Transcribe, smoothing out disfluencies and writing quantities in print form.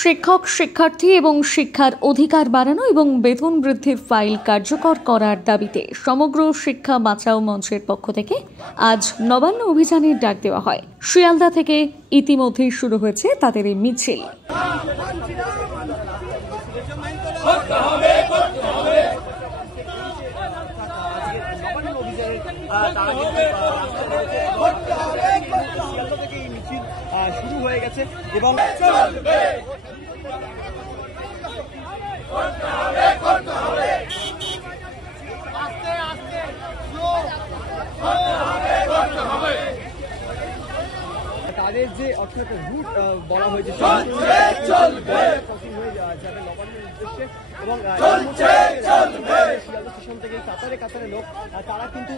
শিক্ষক শিক্ষার্থী এবং শিক্ষার অধিকার বাড়ানো এবং বেতন বৃদ্ধির ফাইল কার্যকর করার দাবিতে সমগ্র শিক্ষা বাঁচাও মঞ্চের পক্ষ থেকে আজ নবান্ন অভিযানের ডাক দেওয়া হয়। শিয়ালদা থেকে ইতিমধ্যেই শুরু হয়েছে তাদের এই মিছিল। শুরু হয়ে গেছে এবং তাদের যে অর্থনৈতিক রুট বলা হয়েছে এবং শিয়ালদা স্টেশন থেকে কাতারে কাতারে লোক তারা কিন্তু